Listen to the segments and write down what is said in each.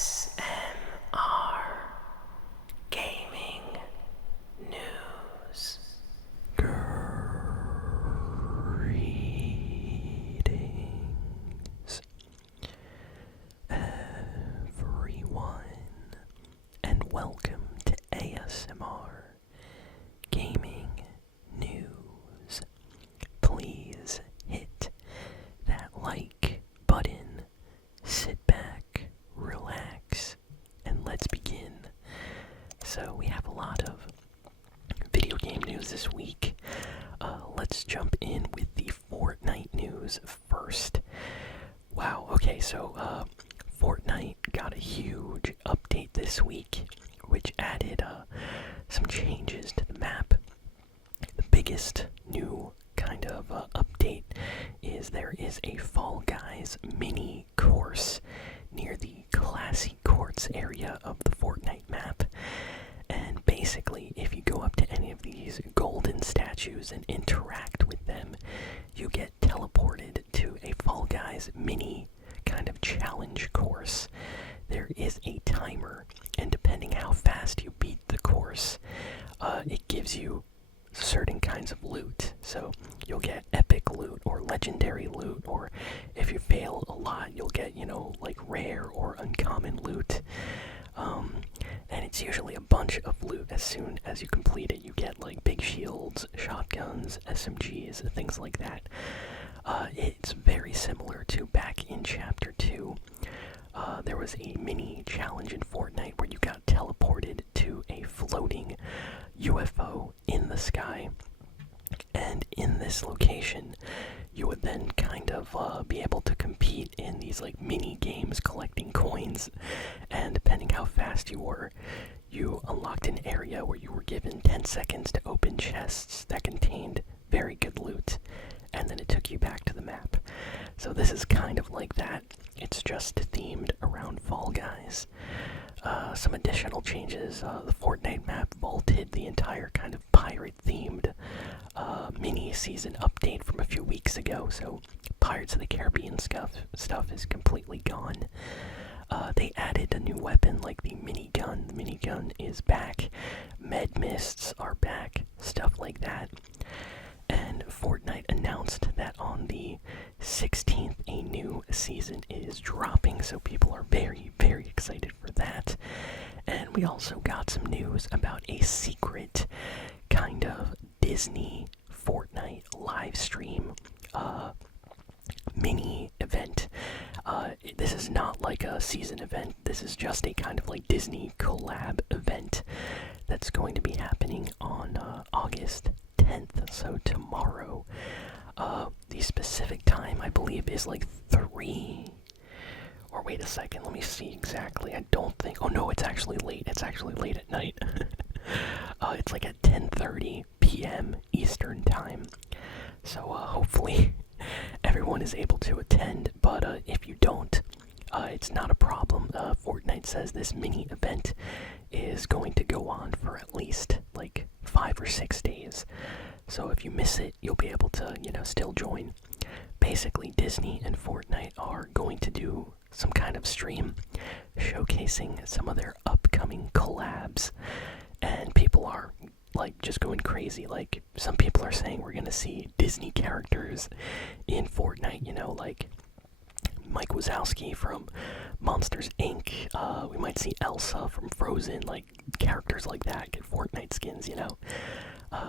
ASMR Gaming News. Greetings, everyone, and welcome to ASMR Gaming News. Please hit that like button, sit back, relax, and let's begin. So we have a lot of video game news this week. Let's jump in with the Fortnite news first. Wow, okay, so Fortnite got a huge update this week, which added some changes to the map. The biggest new kind of update is there is a Fall Guys mini course near the Classy Courts area of the Fortnite map. And basically, if you go up to any of these golden statues and interact with them, you get teleported to a Fall Guys mini kind of challenge course. There is a timer, and depending how fast you beat the course, it gives you certain kinds of loot. So you'll get epic loot or legendary loot, or if you fail a lot, you'll get, like rare or uncommon loot. And it's usually a bunch of loot. As soon as you complete it, you get like big shields, shotguns, SMGs, things like that. It's very similar to back in Chapter 2. There was a mini challenge in Fortnite where you got teleported to a floating UFO in the sky. And in this location, you would then kind of be able to compete in these like mini games collecting coins. And depending how fast you were, you unlocked an area where you were given 10 seconds to open chests that contained very good loot. And then it took you back to the map. So this is kind of like that. It's just themed around Fall Guys. Some additional changes. The Fortnite map vaulted the entire kind of pirate-themed mini-season update from a few weeks ago, so Pirates of the Caribbean stuff is completely gone. They added a new weapon like the minigun. The minigun is back. Med mists are back. Stuff like that. And Fortnite announced that on the 16th, a new season is dropping, so people are very, very excited for that. And we also got some news about a secret kind of Disney Fortnite live stream mini event. This is not like a season event. This is just a kind of like Disney collab event that's going to be happening on August 10th, so tomorrow. The specific time, I believe, is like 3. Or wait a second, let me see exactly. I don't think... Oh no, it's actually late. It's actually late at night. It's like at 10:30 p.m. Eastern time. So hopefully everyone is able to attend. But if you don't, it's not a problem. Fortnite says this mini event is going to go on for at least like 5 or 6 days. So if you miss it, you'll be able to, still join. Basically, Disney and Fortnite are going to do some kind of stream showcasing some of their upcoming collabs. And people are, like, just going crazy. Like, some people are saying we're going to see Disney characters in Fortnite, like Mike Wazowski from Monsters, Inc. We might see Elsa from Frozen, like, characters like that get Fortnite skins,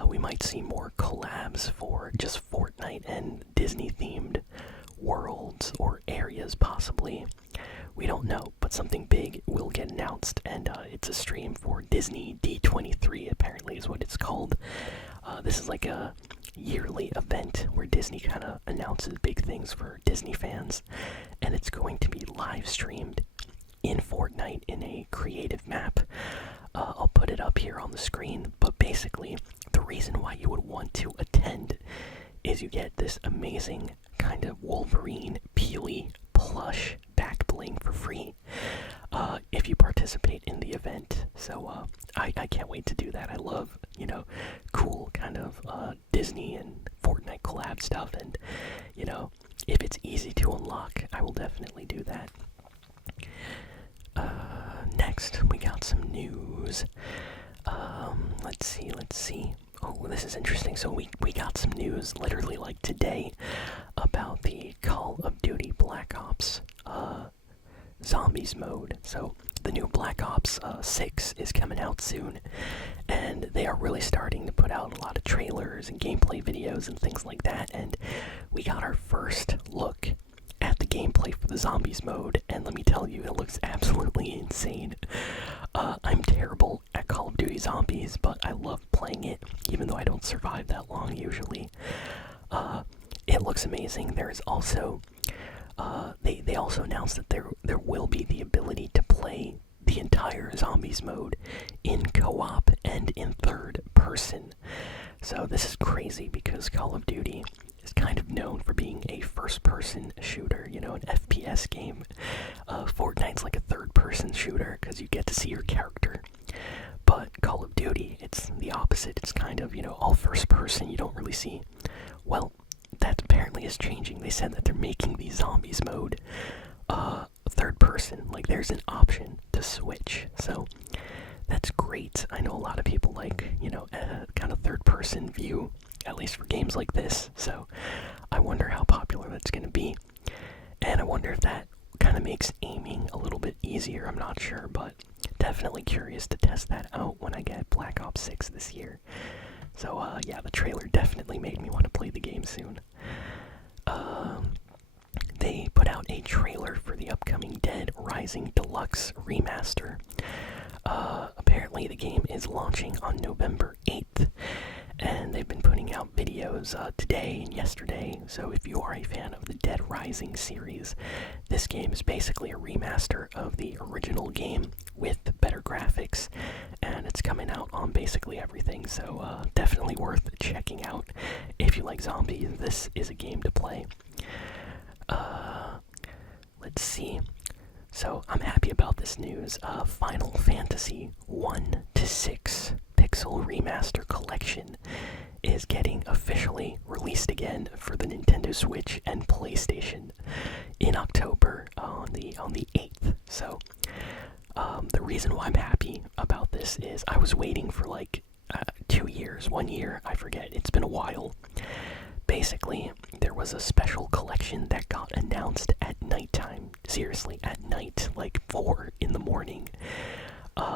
We might see more collabs for just Fortnite and Disney-themed worlds or areas, possibly. We don't know, but something big will get announced, and it's a stream for Disney D23, apparently is what it's called. This is like a yearly event where Disney kind of announces big things for Disney fans, and it's going to be live streamed in Fortnite in a creative map. I'll put it up here on the screen, but basically the reason why you would want to attend is you get this amazing kind of Wolverine Peely plush back bling for free if you participate in the event. So I can't wait to do that. I love, cool kind of Disney and Fortnite collab stuff, and if it's easy to unlock, I will definitely do that. got some news. Let's see. Oh, this is interesting. So we got some news literally like today about the Call of Duty Black Ops Zombies mode. So the new Black Ops 6 is coming out soon, and they are really starting to put out a lot of trailers and gameplay videos and things like that, and we got our first look at the gameplay for the Zombies mode, and let me tell you, it looks absolutely insane. I'm terrible at Call of Duty Zombies, but I love playing it, even though I don't survive that long usually. It looks amazing. There is also they also announced that there will be the ability to play the entire Zombies mode in co-op and in third person. So this is crazy because Call of Duty is kind of known for being a first-person shooter, you know, an FPS game. Fortnite's like a third-person shooter because you get to see your character. But Call of Duty, it's the opposite. It's kind of, you know, all first-person. You don't really see. Well, that apparently is changing. They said that they're making the Zombies mode third person. Like, there's an option to switch. So that's great. I know a lot of people like, you know, a kind of third person view, at least for games like this. So I wonder how popular that's going to be. And I wonder if that kind of makes aiming a little bit easier. I'm not sure, but definitely curious to test that out when I get Black Ops 6 this year. So, yeah, the trailer definitely made me want to play the game soon. They put out a trailer for the upcoming Dead Rising Deluxe remaster. Apparently the game is launching on November 8th, and they've been putting out videos today and yesterday. So if you are a fan of the Dead Rising series, this game is basically a remaster of the original game with better graphics, and it's coming out on basically everything. So definitely worth checking out if you like zombies. This is a game to play. Let's see. So I'm happy about this news. Final Fantasy 1 to 6 Pixel Remaster Collection is getting officially released again for the Nintendo Switch and PlayStation in October on the 8th. So the reason why I'm happy about this is I was waiting for like 2 years, 1 year, I forget. It's been a while. Basically, there was a special collection that got announced at nighttime. Seriously, at night, like 4 in the morning,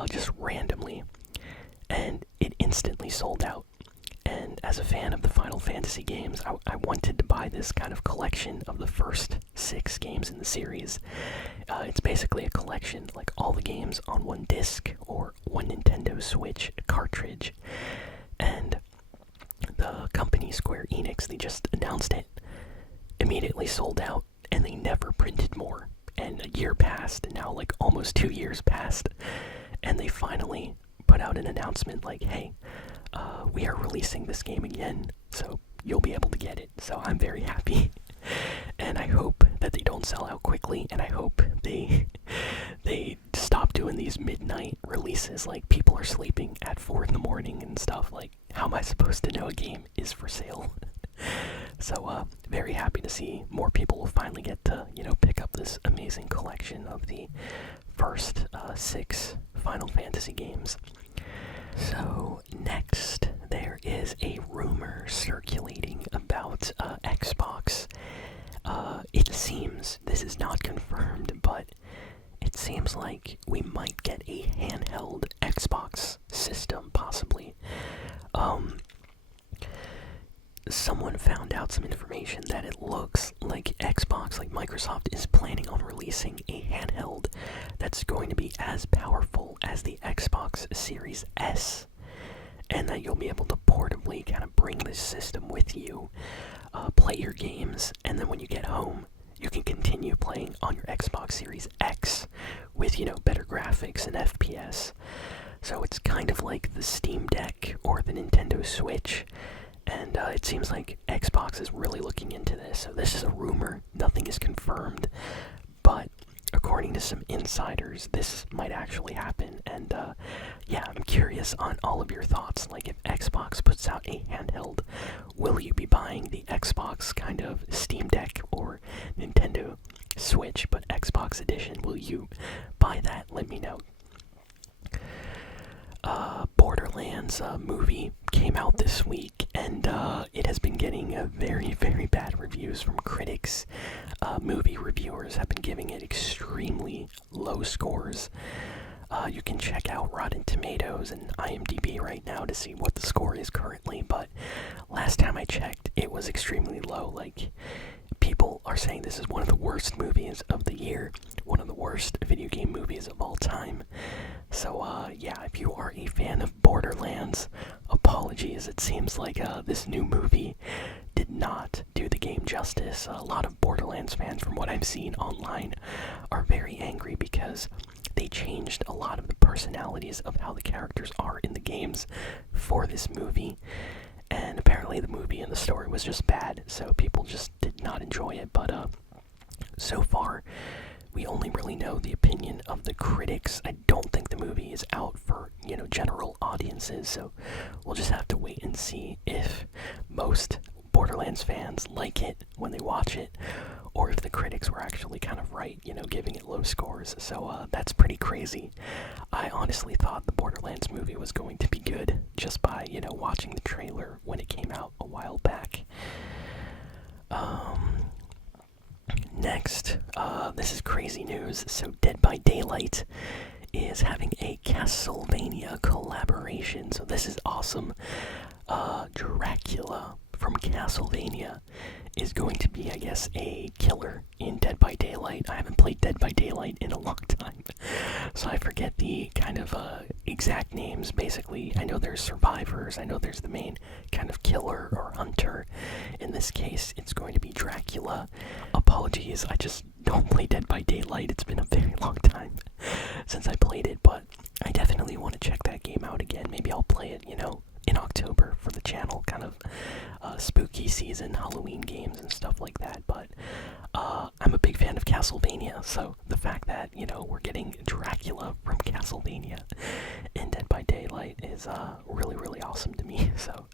just randomly. And it instantly sold out. And as a fan of the Final Fantasy games, I wanted to buy this kind of collection of the first 6 games in the series. It's basically a collection, like all the games on one disc or one Nintendo Switch cartridge. And the company Square Enix, they just announced it, immediately sold out, and they never printed more. And a year passed, and now like almost 2 years passed, and they finally put out an announcement like, hey, we are releasing this game again, so you'll be able to get it. So I'm very happy, and I hope that they don't sell out quickly, and I hope they stop doing these midnight releases. Like, people are sleeping at 4 in the morning and stuff. Like, how am I supposed to know a game is for sale? So very happy to see more people will finally get to, you know, pick up this amazing collection of the first 6 Final Fantasy games. So next, there is a rumor circulating about Xbox. It seems, this is not confirmed, but it seems like we might get a handheld Xbox system, possibly. Someone found out some information that it looks like Xbox, like Microsoft, is planning on releasing a handheld that's going to be as powerful as the Xbox Series S, and that you'll be able to portably kind of bring this system with you, play your games, and then when you get home, you can continue playing on your Xbox Series X with, you know, better graphics and FPS. So it's kind of like the Steam Deck or the Nintendo Switch. And it seems like Xbox is really looking into this. So this is a rumor. Nothing is confirmed. But according to some insiders, this might actually happen. And yeah, I'm curious on all of your thoughts. Like, if Xbox puts out a handheld, will you be buying the Xbox kind of Steam Deck or Nintendo Switch, but Xbox edition? Will you buy that? Let me know. Borderlands movie came out this week, and it has been getting very, very bad reviews from critics. Movie reviewers have been giving it extremely low scores. You can check out Rotten Tomatoes and IMDb right now to see what the score is currently, but last time I checked, it was extremely low. Like, people are saying this is one of the worst movies of the year, one of the worst video game movies of all time. So, yeah, if you are a fan of Borderlands, apologies. It seems like this new movie did not do the game justice. A lot of Borderlands fans, from what I've seen online, are very angry because they changed a lot of the personalities of how the characters are in the games for this movie. And apparently the movie and the story was just bad, so people just did not enjoy it. But so far, we only really know the opinion of the critics. I don't think the movie is out for, general audiences, so we'll just have to wait and see if most Borderlands fans like it when they watch it, or if the critics were actually kind of right, giving it low scores. So that's pretty crazy. I honestly thought the Borderlands movie was going to be good just by, watching the trailer when it came out a while back. Next, this is crazy news. So Dead by Daylight is having a Castlevania collaboration. So this is awesome. Dracula from Castlevania is going to be, I guess, a killer in Dead by Daylight. I haven't played Dead by Daylight in a long time, so I forget the kind of exact names. Basically, I know there's survivors, I know there's the main kind of killer or hunter. In this case, it's going to be Dracula. Apologies, I just don't play Dead by Daylight. It's been a very long time since I played it, but I definitely want to check that game out again. Maybe I'll play it, in October for the channel, kind of spooky season, Halloween games and stuff like that. But I'm a big fan of Castlevania, so the fact that, we're getting Dracula from Castlevania in Dead by Daylight is really, really awesome to me. So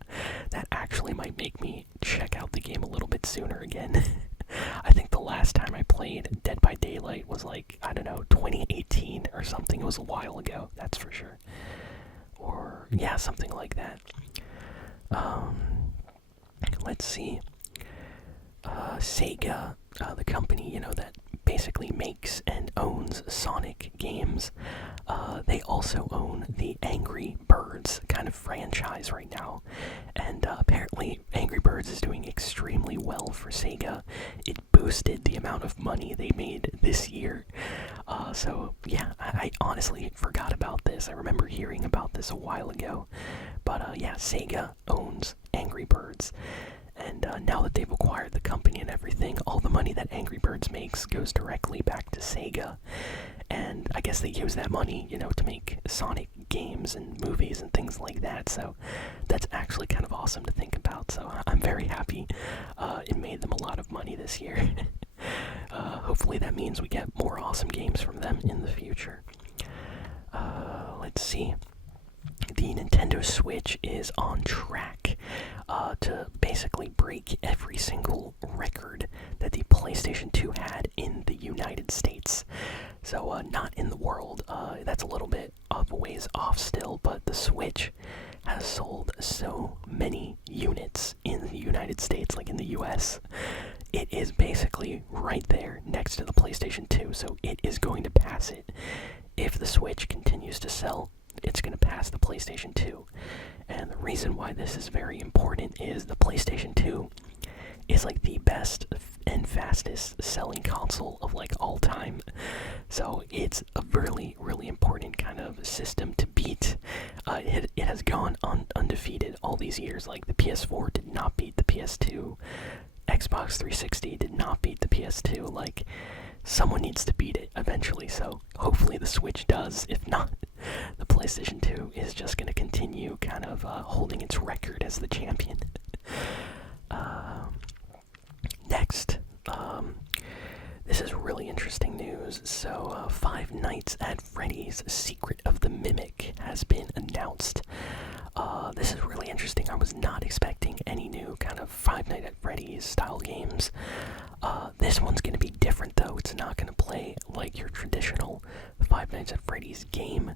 that actually might make me check out the game a little bit sooner again. I think the last time I played Dead by Daylight was like, I don't know, 2018 or something. It was a while ago, that's for sure. Or, yeah, something like that. Let's see. Sega, the company, that basically makes and owns Sonic games, they also own the Angry Birds kind of franchise right now. And apparently Angry Birds is doing extremely well for Sega. It boosted the amount of money they made this year. So yeah, I honestly forgot about this. I remember hearing about this a while ago. But yeah, Sega owns Angry Birds. And now that they've acquired the company and everything, all the money that Angry Birds makes goes directly back to Sega. And I guess they use that money, to make Sonic games and movies and things like that. So that's actually kind of awesome to think about. So I'm very happy it made them a lot of money this year. Hopefully that means we get more awesome games from them in the future. Let's see. The Nintendo Switch is on track to basically break every single record that the PlayStation 2 had in the United States. So not in the world. That's a little bit of a ways off still, but the Switch has sold so many units in the United States, like in the US. It is basically right there next to the PlayStation 2, so it is going to pass it. If the Switch continues to sell, it's going to pass the PlayStation 2. And the reason why this is very important is the PlayStation 2 is like the best and fastest selling console of like all time. So it's a really, really important kind of system to beat. It has gone undefeated all these years. Like the PS4 did not beat the PS2. Xbox 360 did not beat the PS2. Like, someone needs to beat it eventually, so hopefully the Switch does. If not, the PlayStation 2 is just going to continue kind of holding its record as the champion. Next, this is really interesting news. So, Five Nights at Freddy's Secret of the Mimic has been announced. This is really interesting. I was not expecting any new kind of Five Nights at Freddy's style games. This one's going to be different though. It's not going to play like your traditional Five Nights at Freddy's game.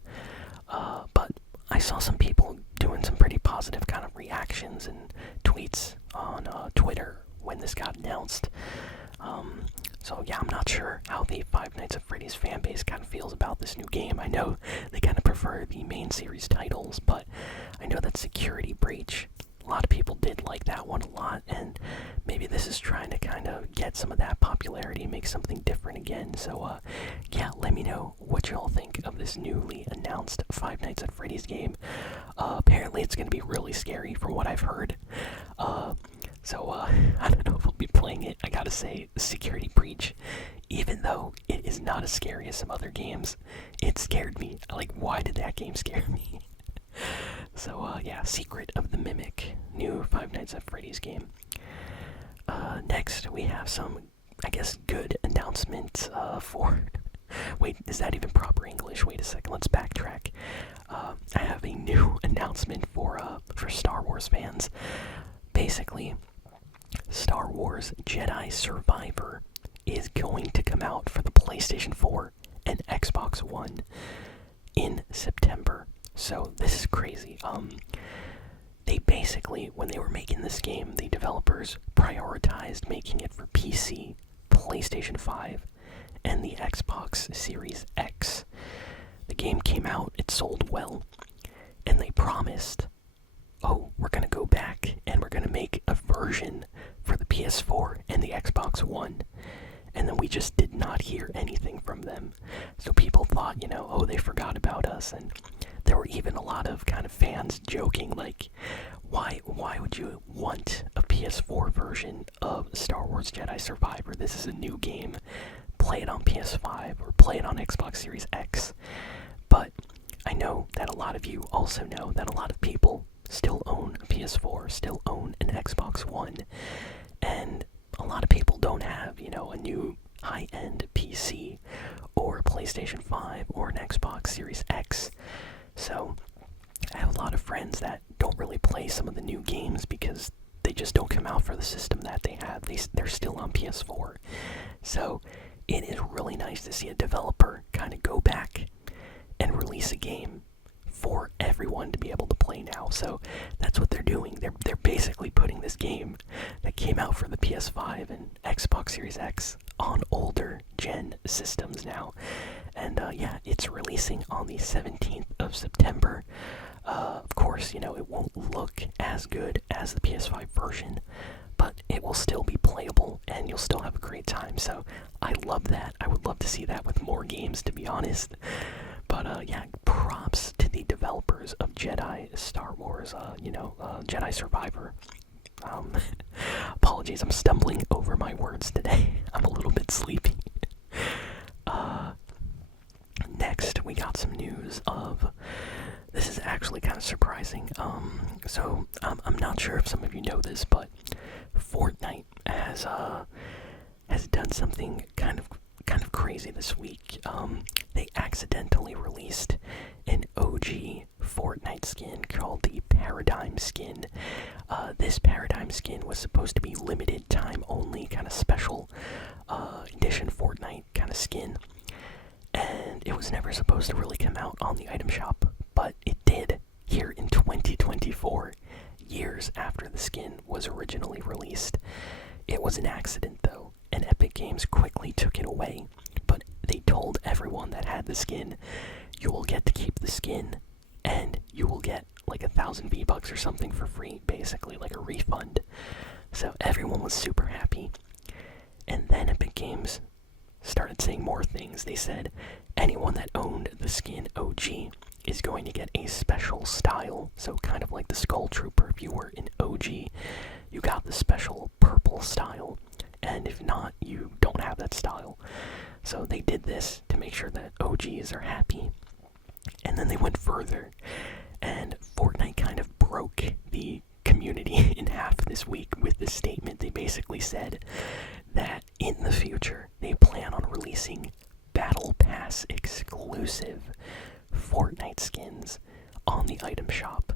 But I saw some people doing some pretty positive kind of reactions and tweets on Twitter when this got announced. So yeah, I'm not sure how the Five Nights at Freddy's fanbase kind of feels about this new game. I know they kind of prefer the main series titles, but I know that Security Breach, a lot of people did like that one a lot, and maybe this is trying to kind of get some of that popularity and make something different again. So yeah, let me know what y'all think of this newly announced Five Nights at Freddy's game. Apparently it's going to be really scary from what I've heard. So I don't know if I'll be playing it. I gotta say, Security Breach, even though it is not as scary as some other games, it scared me. Like, why did that game scare me? So yeah, Secret of the Mimic, new Five Nights at Freddy's game. Next, we have some, I guess, good announcement for... Wait, is that even proper English? Wait a second, let's backtrack. I have a new announcement for Star Wars fans. Basically, Star Wars Jedi Survivor is going to come out for the PlayStation 4 and Xbox One in September. So this is crazy. They basically, when they were making this game, the developers prioritized making it for PC, PlayStation 5, and the Xbox Series X. The game came out, it sold well, and they promised, oh, we're gonna go back and we're gonna make a version for the PS4 and the Xbox One. And then we just did not hear anything from them. So people thought, oh, they forgot about us. And there were even a lot of kind of fans joking, like, why would you want a PS4 version of Star Wars Jedi Survivor? This is a new game. Play it on PS5 or play it on Xbox Series X. But I know that a lot of you also know that a lot of people still own a PS4, still own an Xbox One, and a lot of people don't have, a new high-end PC or a PlayStation 5 or an Xbox Series X. So I have a lot of friends that don't really play some of the new games because they just don't come out for the system that they have. They're still on PS4. So it is really nice to see a developer kind of go back and release a game for everyone to be able to play now. So that's what they're doing. They're basically putting this game that came out for the PS5 and Xbox Series X on older gen systems now. And yeah, it's releasing on the 17th of September. Of course, it won't look as good as the PS5 version, but it will still be playable and you'll still have a great time. So I love that. I would love to see that with more games, to be honest. But yeah, props to the developers of Jedi Star Wars, Jedi Survivor. Apologies, I'm stumbling over my words today. I'm a little bit sleepy. Next, we got some news of... This is actually kind of surprising. So I'm not sure if some of you know this, but Fortnite has done something kind of crazy this week. They accidentally released an OG Fortnite skin called the Paradigm skin. This Paradigm skin was supposed to be limited time only, kind of special edition Fortnite kind of skin. And it was never supposed to really come out on the item shop, but it did here in 2024, years after the skin was originally released. It was an accident though, and Epic Games quickly took it away, but they told everyone that had the skin, you will get to keep the skin, and you will get like 1,000 V-Bucks or something for free, basically like a refund. So everyone was super happy. And then Epic Games started saying more things. They said anyone that owned the skin OG is going to get a special style. So kind of like the Skull Trooper, if you were in OG, you got the special purple style. And if not, you don't have that style. So they did this to make sure that OGs are happy. And then they went further. And Fortnite kind of broke the community in half this week with this statement. They basically said that in the future, they plan on releasing Battle Pass exclusive Fortnite skins on the item shop.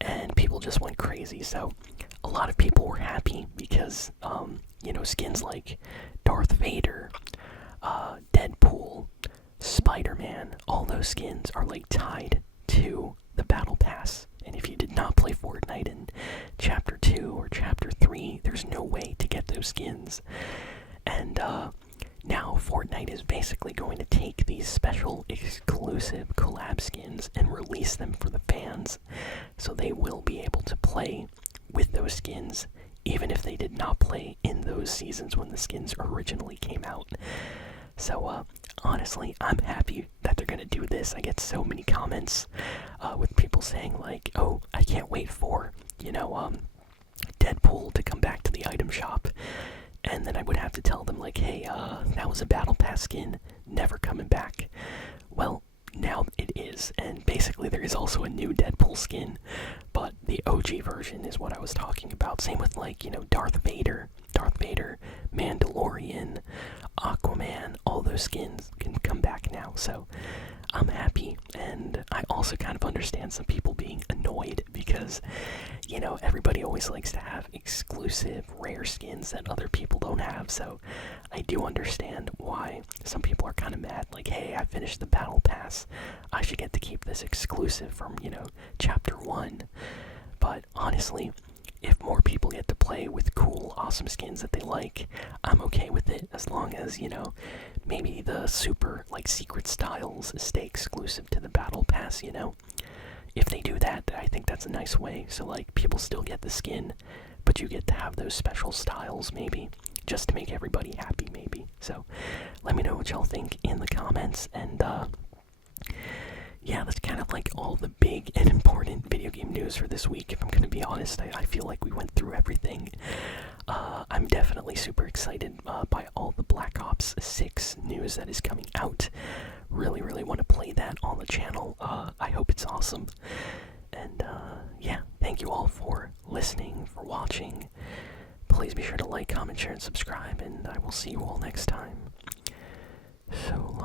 And people just went crazy. So a lot of people were happy because, skins like Darth Vader, Deadpool, Spider-Man, all those skins are like tied to the Battle Pass. And if you did not play Fortnite in Chapter 2 or Chapter 3, there's no way to get those skins. And now Fortnite is basically going to take these special exclusive collab skins and release them for the fans. So they will be able to play with those skins even if they did not play in those seasons when the skins originally came out. So honestly, I'm happy that they're gonna do this. I get so many comments with people saying like, oh, I can't wait for, Deadpool to come back to the item shop. And then I would have to tell them like, hey, that was a Battle Pass skin, never coming back. Well, now it is, and basically there is also a new Deadpool skin, but the OG version is what I was talking about. Same with like, Darth Vader, Mandalorian, Aquaman, all those skins can come back now, so I'm happy. And I also kind of understand some people being annoyed because, everybody always likes to have exclusive rare skins that other people don't have, so I do understand why some people are kind of mad, like, hey, I finished the Battle Pass, I should get to keep this exclusive from, Chapter 1. But honestly, if more people get to play with cool, awesome skins that they like, I'm okay with it, as long as, maybe the super, secret styles stay exclusive to the Battle Pass, If they do that, I think that's a nice way, so, people still get the skin, but you get to have those special styles, maybe, just to make everybody happy, maybe. So, let me know what y'all think in the comments, and, yeah, that's kind of all the big and important video game news for this week. If I'm gonna be honest, I feel like we went through everything. I'm definitely super excited by all the Black Ops 6 news that is coming out. Really, really want to play that on the channel. I hope it's awesome. And yeah, thank you all for listening, for watching. Please be sure to like, comment, share, and subscribe, and I will see you all next time. So